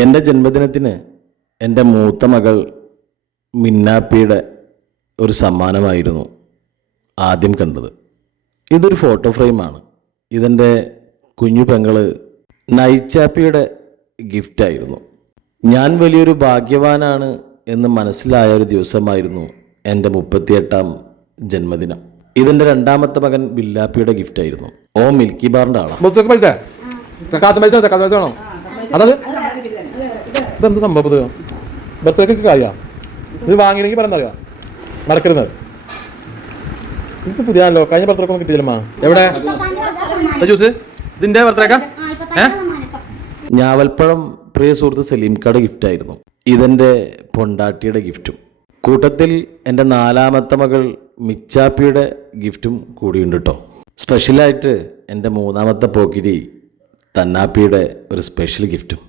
എന്റെ ജന്മദിനത്തിന് എന്റെ മൂത്ത മകൾ മിന്നാപ്പിയുടെ ഒരു സമ്മാനമായിരുന്നു ആദ്യം കണ്ടത്. ഇതൊരു ഫോട്ടോ ഫ്രെയിമാണ്. ഇതെന്റെ കുഞ്ഞു പെങ്ങൾ നൈച്ചാപ്പിയുടെ ഗിഫ്റ്റായിരുന്നു ഞാൻ വലിയൊരു ഭാഗ്യവാനാണ് എന്ന് മനസ്സിലായ ഒരു ദിവസമായിരുന്നു എന്റെ മുപ്പത്തിയെട്ടാം ജന്മദിനം. ഇതെന്റെ രണ്ടാമത്തെ മകൻ ബില്ലാപ്പിയുടെ ഗിഫ്റ്റായിരുന്നു ഓ മിൽക്കി ബാറിന്റെ ആളാണ് ഇതെന്ത് സംഭവം ഇത്? ബർത്ത്ഡേക്ക് കാര്യ ഇത് വാങ്ങിയില്ലെങ്കിൽ പറയുന്നറിയാം മറക്കരുന്നത് ഇത് പുതിയാണല്ലോ. കഴിഞ്ഞ ബർത്ത്ഡേക്ക് ഒന്നും കിട്ടിയില്ലമ്മ എവിടെ? ജ്യൂസ് ഇതിന്റെ ബർത്ത്ഡേക്കാ ഏ? ഞാവൽപ്പഴം പ്രിയ സുഹൃത്ത് സലീംക്കാട് ഗിഫ്റ്റായിരുന്നു ഇതെന്റെ പൊണ്ടാട്ടിയുടെ ഗിഫ്റ്റും കൂട്ടത്തിൽ എന്റെ നാലാമത്തെ മകൾ മിച്ചാപ്പിയുടെ ഗിഫ്റ്റും കൂടിയുണ്ട് കേട്ടോ സ്പെഷ്യലായിട്ട് എന്റെ മൂന്നാമത്തെ പോക്കിരി തന്നാപ്പിയുടെ ഒരു സ്പെഷ്യൽ ഗിഫ്റ്റും